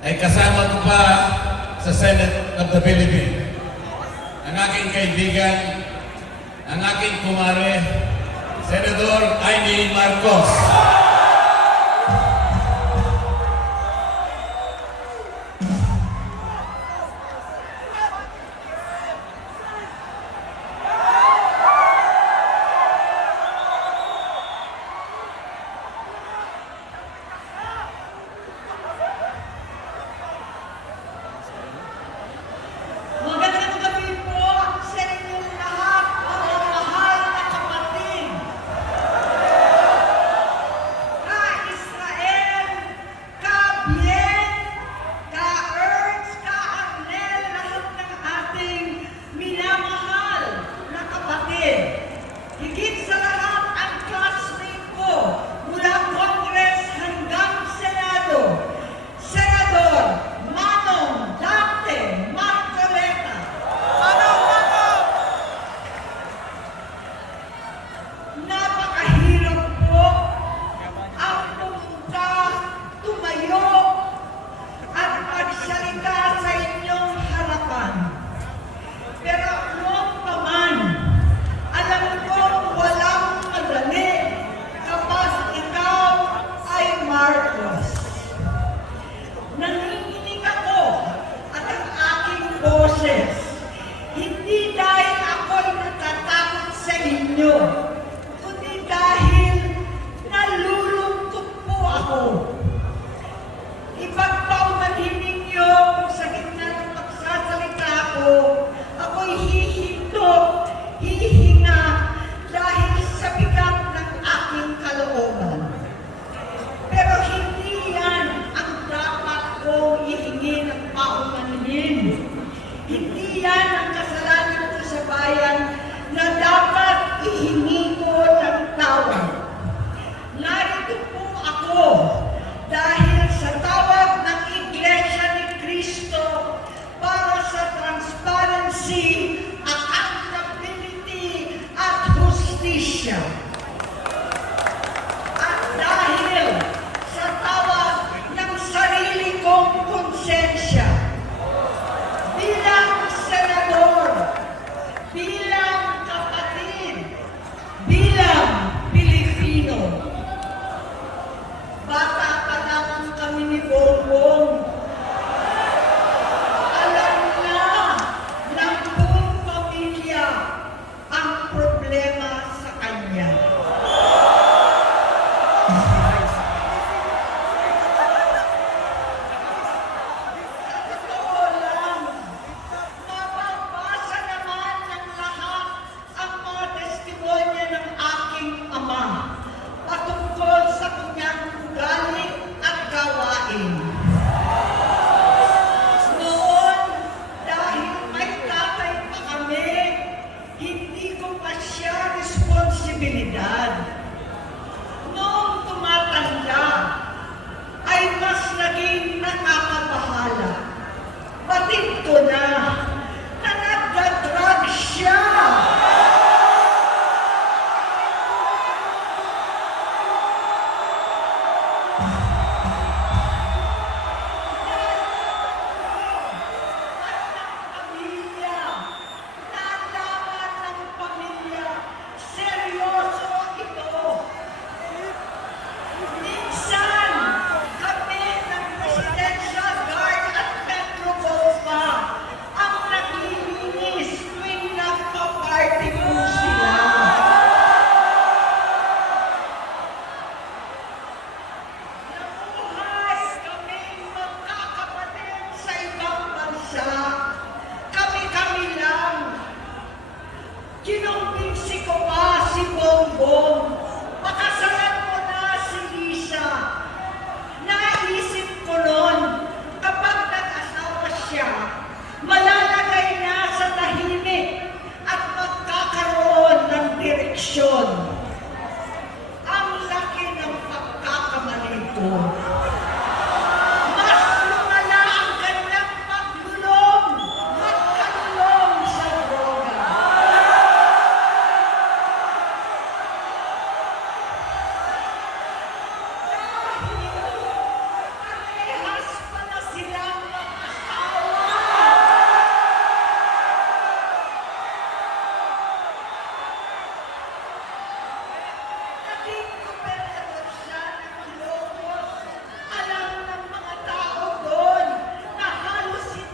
ay kasama ko pa sa Senate of the Philippines. Ang aking kaibigan, ang aking kumare, Senador Amy Marcos. Magandang gabi po sa inyong lahat, mga mahal na kapatid.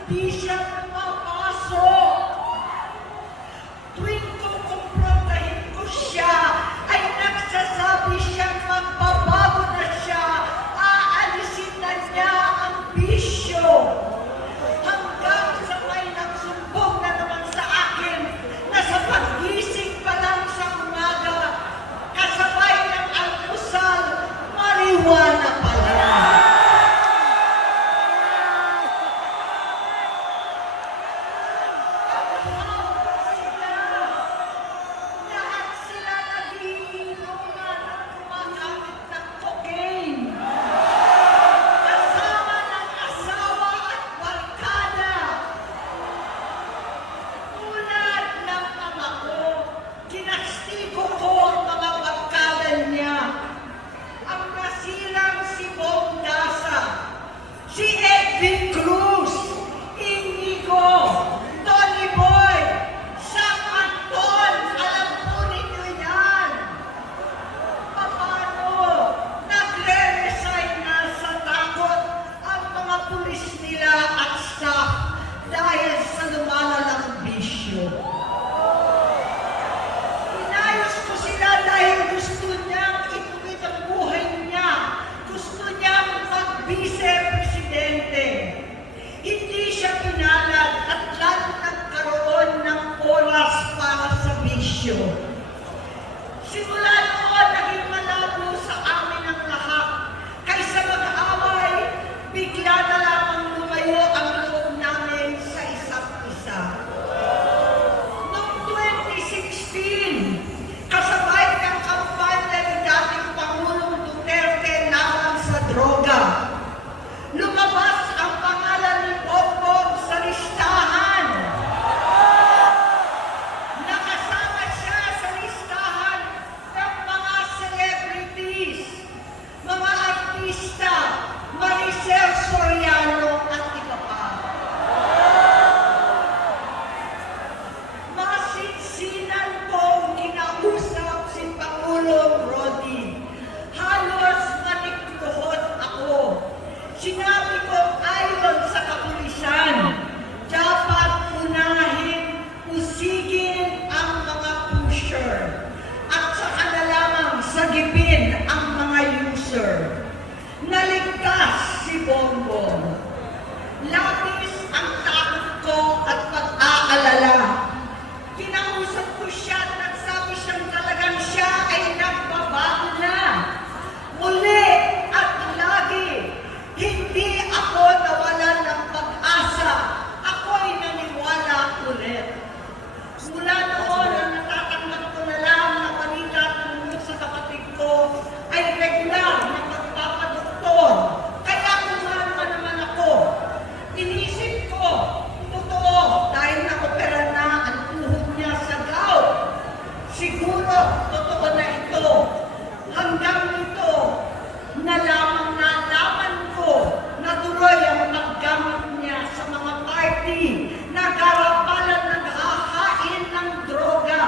di siya pumapasok. Tuwing kukumprontahin ko siya, ay nagsasabi siyang magbabago na siya, aalisin na niya ang bisyo. Hanggang sa may nagsumbong na naman sa akin na sa paggising pa lang sa umaga, kasabay ng almusal, marijuana pala. Lahat sila nagiinuman at gumagamit ng cocaine. Kasama ng asawa at barkada. Tulad ng ama ko, kinastigo ko ang mga barkada niya. Ang nasirang si Bong Dasa, si Edwin Cruz, Inigo, Tony Boy, Sam Anton, alam po ninyo yan. Paano nagre-resign na sa takot ang mga pulis nila at staff dahil sa lumalalang bisyo. Inayos ko sila dahil gusto niyang ituwid ang buhay niya. Gusto niyang mag-vice-presidente. Hindi siya pinalad at lalo nagkaroon ng oras para sa bisyo. Simula noon, naging malabo sa amin ang lahat. Kaysa mag-away, bigla na lamang lumayo ang loob namin sa isa't isa. Noong 2016, kasabay ng kampanya ni dating Pangulong Duterte laban sa droga, lumabas ang pangalan ni Bongbong sa listahan. Nakasama siya sa listahan ng mga celebrities, mga artista, Maricel Soriano at iba pa. Masinsinan kong kinausap si Pangulong Rodi. Halos manikluhod ako. Sinabi ko ayon sa kapulisan, dapat unahin, usigin ang mga pusher at saka na lamang sagipin ang mga user. Naligtas si Bongbong. Labis ang takot ko at pag-aalala. Kinausap ko siya at nagsabi siyang talagang siya ay nagbabago na. Muli at lagi, hindi ako nawalan ng pag-asa. Ako'y naniwala ulit. Mula noon ang natatanggap ko na lang na balita tungkol sa kapatid ko ay regular na magpapadoktor. Kaya kumalma naman ako. Inisip ko, totoo, dahil na-opera na ang tuhod niya sa gout. Siguro, totoo na ito. Hanggang nito, nalaman ko na tuloy ang paggamit niya sa mga party na garapalan naghahain ng droga.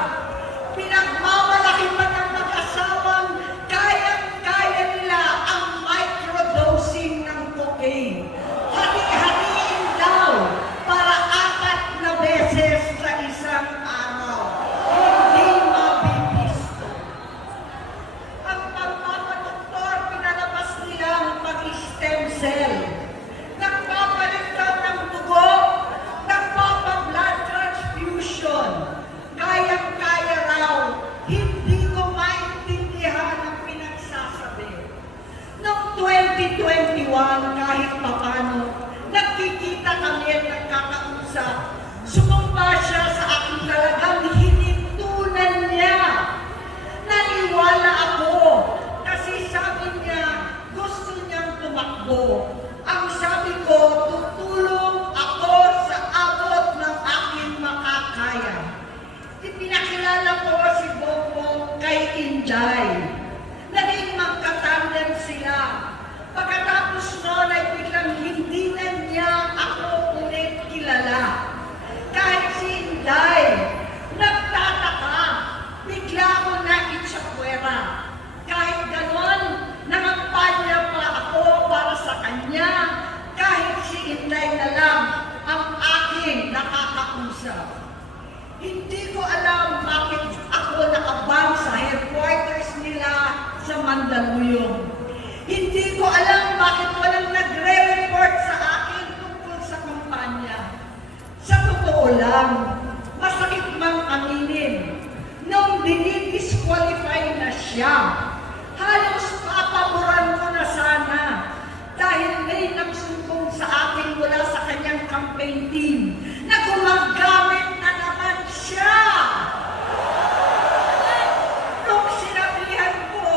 Pinagmamalaki pa ng mag-asawang kayang-kaya nila ang microdosing ng cocaine. Hati-hatiin daw para 4 na beses sa isang araw. Hindi mabibisto. Ang pagpapadoktor, pinalabas nila ang pag-stem cell. Nagpapaligtad ng dugo, nagpapa-blood transfusion. Kayang-kaya raw, hindi ko maintindihan ang pinagsasabi. Noong 2021, kahit papano, nagkikita kami at nagkakausap. Sumumpa siya sa aking talagang hinintunan niya. Naniwala ako kasi sabi niya gusto niyang tumakbo. Ang sabi ko, tutulong ako sa abot ng aking makakaya. Ipinakilala ko si Bongbong kay Inday. Naging magkatandem sila. Pagkatapos noon ay biglang hindi na niya ako ulit kilala. Kahit si Inday, nagtataka, bigla ko na itsapwera. Kahit ganon, nangampanya pa ako para sa kanya nagsumbong sa akin mula sa kanyang campaign team na gumagamit na naman siya. Nung sinabihan ko,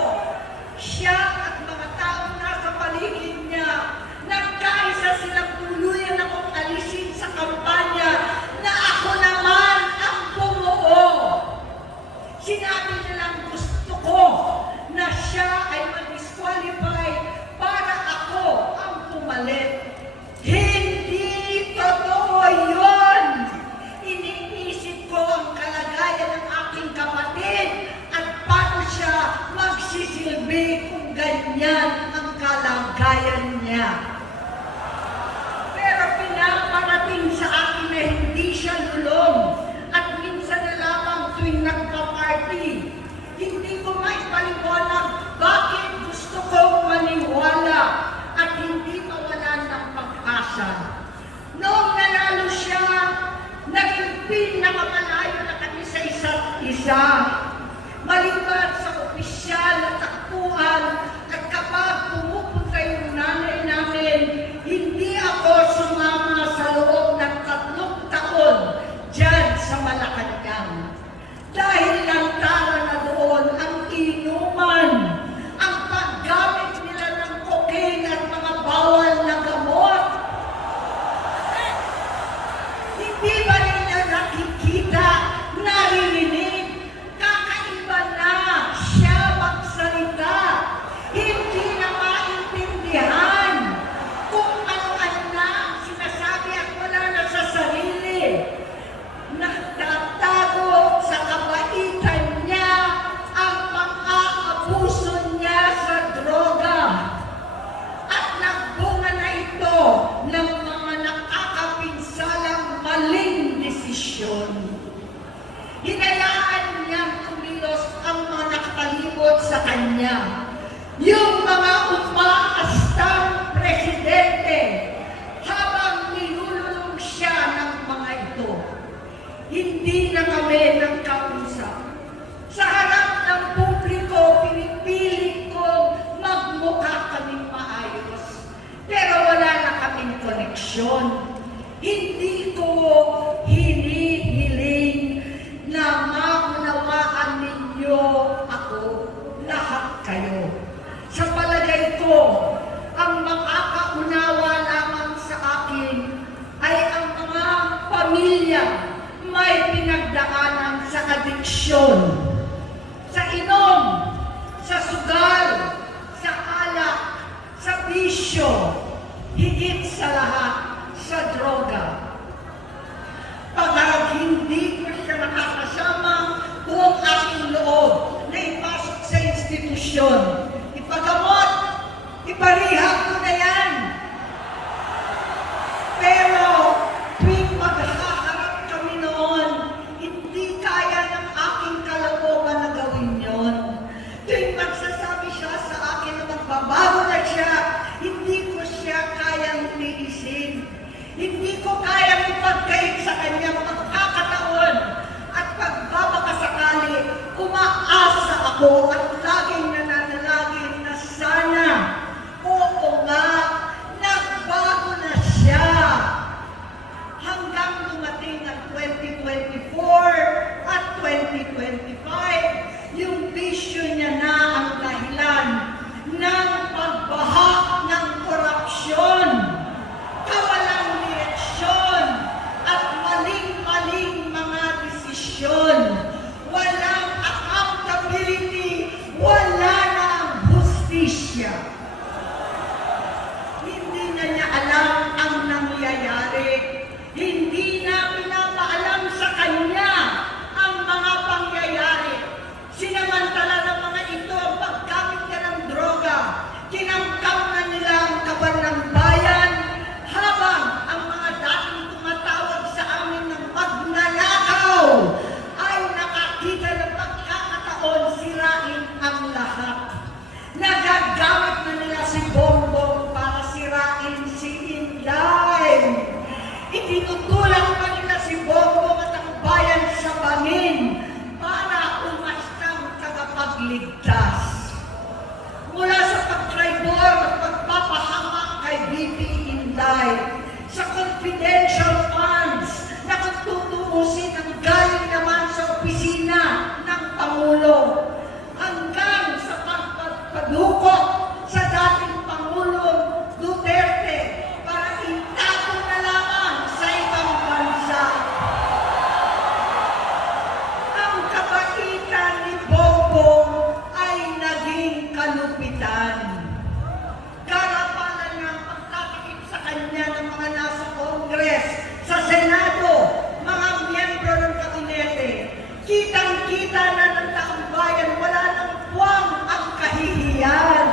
siya at mga taong nasa paligid niya, nagkaisa silang tuluyan akong alisin sa kampanya na ako naman ang bumuo. Sinabi nilang gusto ko na siya ay mag-disqualify para ako ang pumalit. Hindi totoo yun! Iniisip ko ang kalagayan ng aking kapatid at paano siya magsisilbi kung ganyan ang kalagayan niya. Pero pinaparating sa akin na hindi siya lulong at minsan na lamang tuwing nagpa-party. Hindi ko maipaliwanag bakit gusto kong maniwala at hindi mawalan ng pag-asa. Noong nanalo siya, naging pinakamalayo na kami sa isa't isa. Maliban sa opisyal na takbuhan at kapag pumupunta yung nanay namin, hindi ako sumama sa loob ng 3 taon dyan sa Malacanang. Dahil lantaran na doon ang inuman, ang paggamit nila ng cocaine at mga bawal na gamot. Hindi ba nila nakikita, naririnig, kakaiba na siya magsalita, hindi na maintindihan kung ano-ano na ang sinasabi at wala na sa sarili. Nagtatago sa kabaitan niya ang pang-aabuso niya sa droga. At nagbunga na ito ng mga nakakapinsalang maling desisyon. Hinayaan niyang kumilos ang mga nakakalibot sa kanya. Yung mga umaastang presidente habang nilululong siya ng mga ito. Hindi na kami nagkausap. Sa harap ng publiko, pinipili ko magmukha kaming maayos. Pero wala na kaming koneksyon. Hindi ko hinihiling na maunawaan ninyo ako, lahat kayo. Sa palagay ko, ang makakaunawa lamang sa akin ay ang mga pamilya may pinagdaanan sa adiksyon, sa inom, sa sugal, sa alak, sa bisyo, higit sa lahat, sa droga. Pag hindi ko siya nakakasama, buong aking loob na ipasok sa institusyon, ipagamot, iparihab ko na yan. Pero tuwing maghaharap kami noon, hindi kaya ng aking kalooban na gawin yon. Tuwing magsasabi siya sa akin na magbabago na siya, hindi ko siya kayang tiisin. Hindi ko kayang ipagkait sa kanya mga pagkakataon at pagbabakasakali, umaasa ako at laging nananalangin na sana, oo nga, nagbago na siya. Hanggang dumating ang 2024 at 2025, yung bisyo niya na ang dahilan ng pagbaha ng korupsyon, kawalang direksyon, at maling-maling mga desisyon. Walang accountability Inday, sa confidential funds na kung tutuusin ang galing naman sa opisina ng Pangulo, hanggang sa pagpadukot sa dating Pangulong Duterte para itago na lamang sa ibang bansa. Ang kabaitan ni Bongbong ay naging kalupitan. Karapalan ng pagtatakip sa kanya ng mga nasa Congress, sa Senado, mga miyembro ng kabinete. Kitang-kita na ng taong bayan, wala nang puwang ang kahihiyan.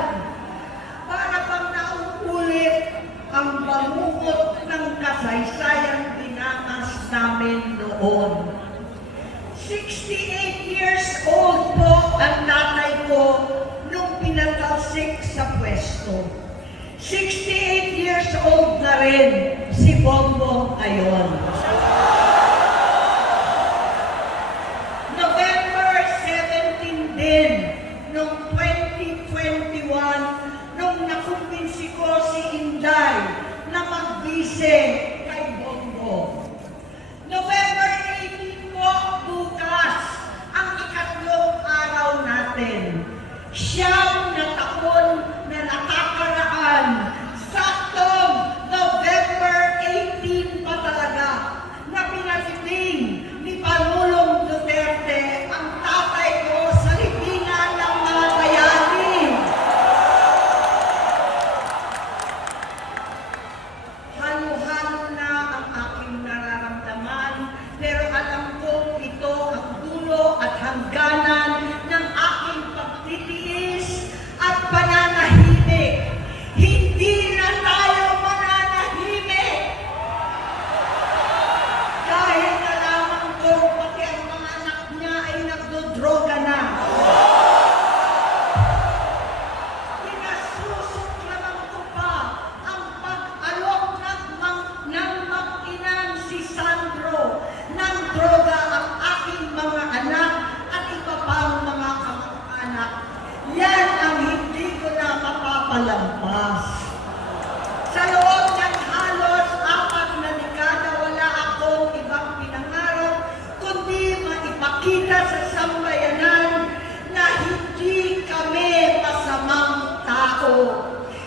Para bang nauulit ang bangungot ng kasaysayang dinanas namin noon. 68 years old po ang tatay ko nung pinatalsik sa pwesto. 68 years old na rin si Bongbong ngayon. November 17 din, noong 2021, nung nakumbinsi ko si Inday na magbise kay Bongbong. November 18 po, bukas, ang ikatlong araw natin. Siyam na taon na nakakaraan, saktong November 18 pa talaga, na pinatiting ni Pangulong Duterte ang tatay ko sa libingan ng mga bayani. Halo-halo na ang aking nararamdaman, pero alam kong ito ang dulo at hangganan ng aking pagtitiis at pananahimik. Hindi na tayo mananahimik! Dahil nalaman ko pati ang mga anak niya ay nagdodroga na. Pinasusuklaman ko pa ang pag-alok ng mag-inang si Sandro ng droga ang aking mga anak at iba pang mga kamag-anak. Yan ang hindi ko na mapapalampas. Sa loob ng halos 4 na dekada, wala akong ibang pinangarap kundi maipakita sa sambayanan na hindi kami masamang tao.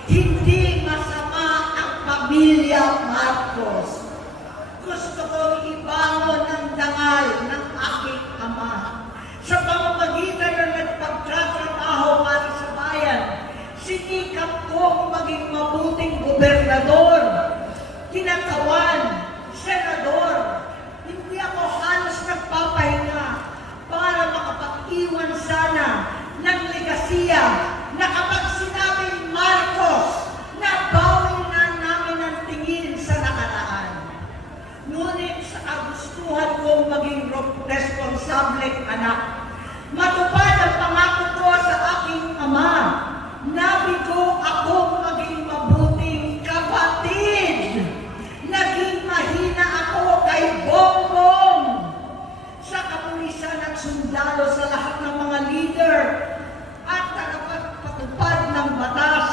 Hindi masama ang pamilya Marcos. Gusto kong ibangon ang dangal ng aking ama. Sa pamamagitan ng nagpagtatrabaho para sa bayan, sinikap kong maging mabuting gobernador, kinatawan, senador. Hindi ako halos nagpapahinga para makapag-iwan sana ng legasiya na kapag sinabing Marcos, nabawi na namin ang tingin sa nakaraan. Ngunit sa kagustuhan kong maging responsableng anak, matupad ang pangako ko sa aking ama, nabigo akong maging mabuting kapatid. Naging mahina ako kay Bongbong. Sa kapulisan at sundalo, sa lahat ng mga leader at tagapagpatupad ng batas,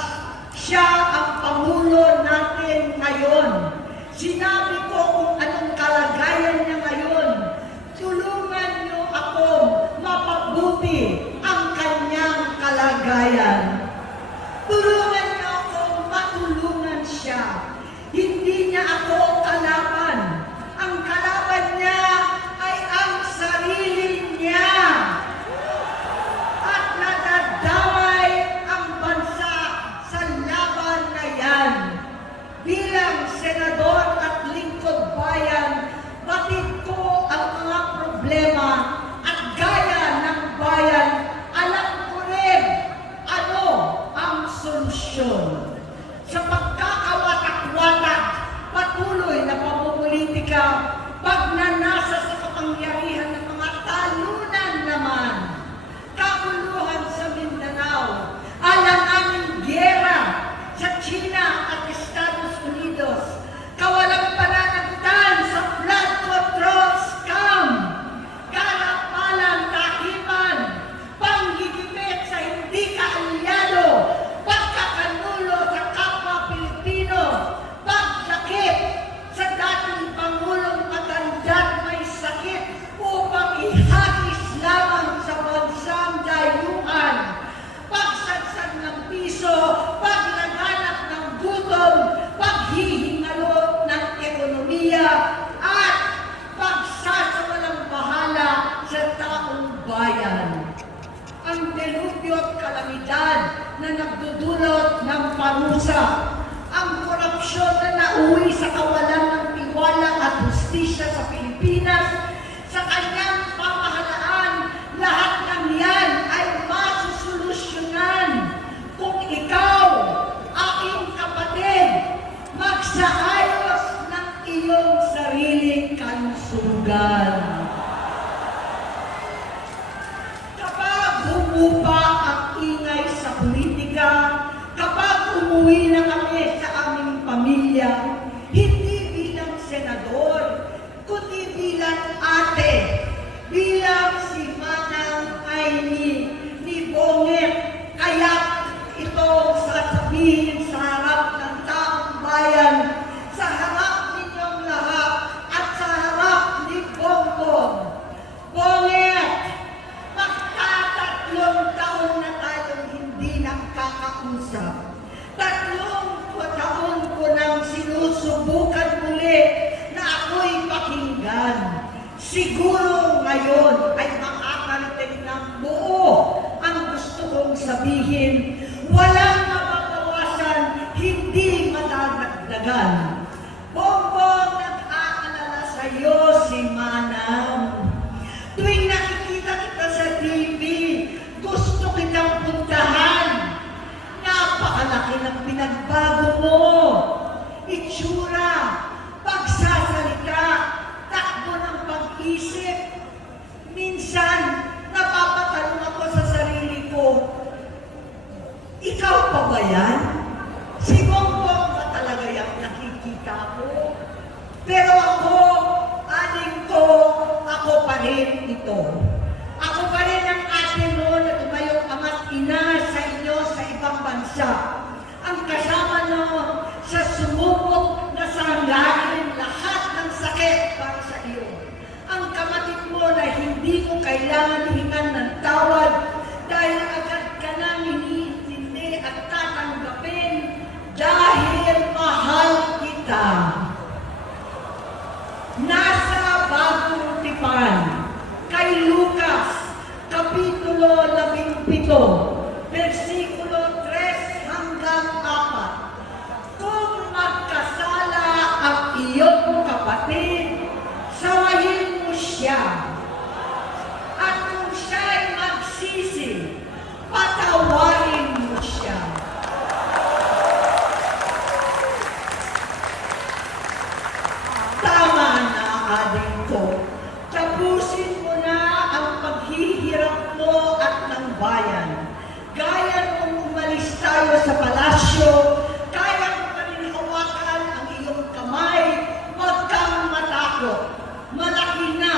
siya ang Pangulo natin ngayon. Sinabi ko kung anong kalagayan niya ngayon. Tulungan niyo akong mapabuti ang kanyang kalagayan. Tulungan niyo akong matulungan siya. Hindi niya ako kalaban. Ang kalaban niya ay ang sarili niya. At nadadamay ang bansa sa laban na yan. Bilang senador at lingkod bayan, batid ko ang mga problema at gaya ng bayan, alam ko rin ano ang solusyon. Sa pagkakawatak-watak, patuloy na pamumulitika, pagnanasa sa kapangyarihan ng mga talunan naman, kaguluhan sa Mindanao, alanganing giyera sa China at Estados Unidos, makausap ang korupsyon na nauwi sa kawalan ng tiwala at hustisya sa Pilipinas. Sa kanyang pamahalaan, lahat ng yan ay masusolusyonan kung ikaw, aking kapatid, magsaayos ng iyong sariling kalusugan. Kapag humupa ang ingay sa politika, kapag umuwi na kami sa aming pamilya, hindi bilang senador, kundi bilang ate, bilang si Manang Aimee ni Bonget. Kaya ito sasabihin sa harap ng taong bayan, sa harap ninyong lahat, at sa harap ni Bongbong. Bonget, magtatatlong taon na tayong hindi nakakausap. 3 taon ko nang sinusubukan muli na ako'y pakinggan. Siguro ngayon ay makakarating ng buo ang gusto kong sabihin. Walang mababawasan, hindi madadagdagan. Bongbong, nag-aalala sa iyo si Manang. Tuwing nakikita kita sa TV, gusto kitang puntahan. Napakalaki ng pinagbago mo. Itsura, pagsasalita, takbo ng pag-isip. Minsan, napapatanong ako sa sarili ko, ikaw pa ba yan? Si Bongbong ba talaga yung nakikita ko? Pero ako, aling ko, ako pa rin ito. Ako pa rin ang ate mo na tumayong ama't ina sa inyo sa ibang bansa. Ang kasama no sa sumubok na sanggahin lahat ng sakit para sa iyo. Ang kapatid mo na hindi mo kailangan hingan ng tawad dahil agad ka nang iniintindi at tatanggapin dahil mahal kita. Nasa Bagong Tipan, kay Lucas, Kapitulo 17, versikulo 3 hanggang 4. Kung magkasala ang iyong kapatid, sawayin mo siya. At kung siya'y magsisi, patawarin mo siya. Tama na, adik ko. Tapusin mo na ang paghihirap mo at ng bayan. Gaya nung umalis tayo sa palasyo, kaya mo pa rin hawakan ang iyong kamay, huwag kang matakot. Malaki na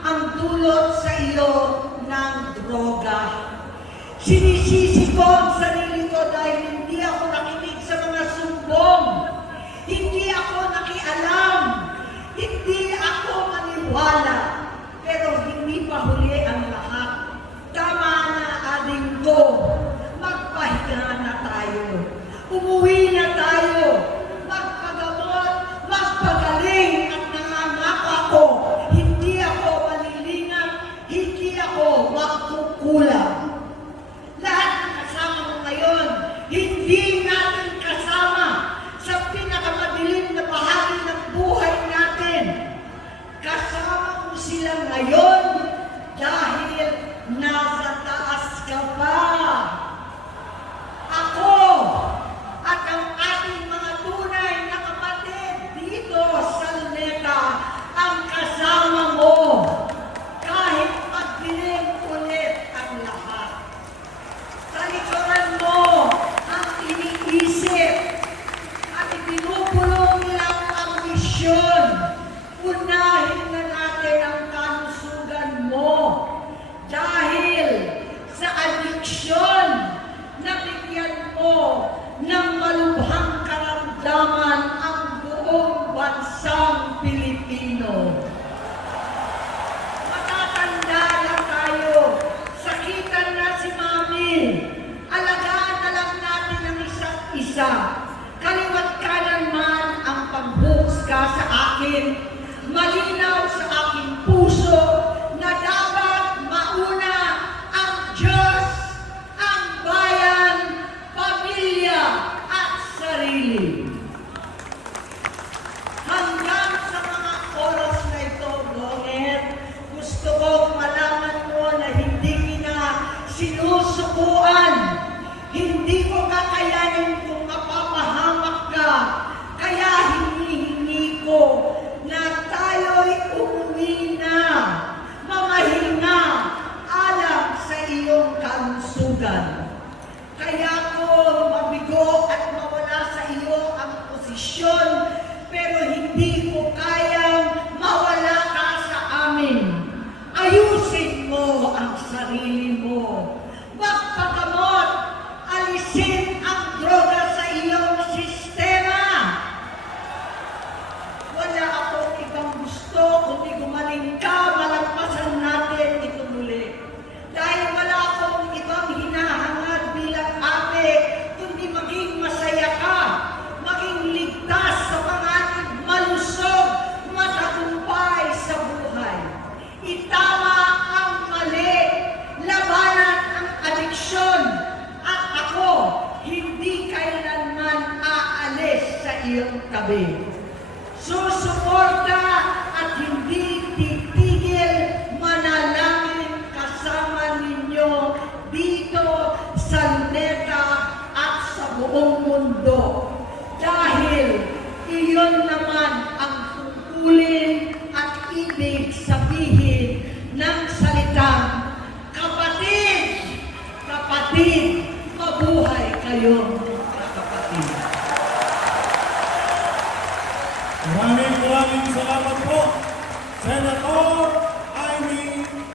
ang dulot sa iyo ng droga. Sinisisi ko ang sarili ko dahil hindi ako nakinig sa mga sumbong. Hindi ako nakialam. Hindi ako maniwala. Pero hindi pa huli ang lahat. Tama na, ading ko. Magpahinga na tayo. Umuwi na tayo. Magpagamot, magpagaling at nangangako ako. Hindi ako malilingat, hindi ako magkukulang. Lahat ng kasama mo ngayon, hindi natin kasama sa pinakamadilim na bahagi ng buhay natin. Kasama mo sila ngayon dahil nasa taas ka pa. Ako at ang ating mga tunay na kapatid dito sa Luneta ang kasama mo kahit magdilim ulit ang lahat. Talikuran mo ang iniisip at itinupulong lang ang misyon. Unahin na natin ang kalusugan mo dahil sa adiksyon na bigyan mo ng malubhang karamdaman ang buong bansang Pilipino. Matatanda na tayo, sakitan na si Mami, alagaan na lang natin ang isa't isa. Kaliwat kanan man ang pagbuhusga sa akin, malinaw sa aking puso na dapat mauna ang Diyos, ang bayan, pamilya at sarili. tabi. Susuporta at hindi titigil manalangin kasama ninyo dito sa NETA at sa buong mundo. Dahil iyon naman ang tungkulin at ibig sabihin ng salitang kapatid, kapatid, mabuhay kayo, kapatid. Maraming salamat po.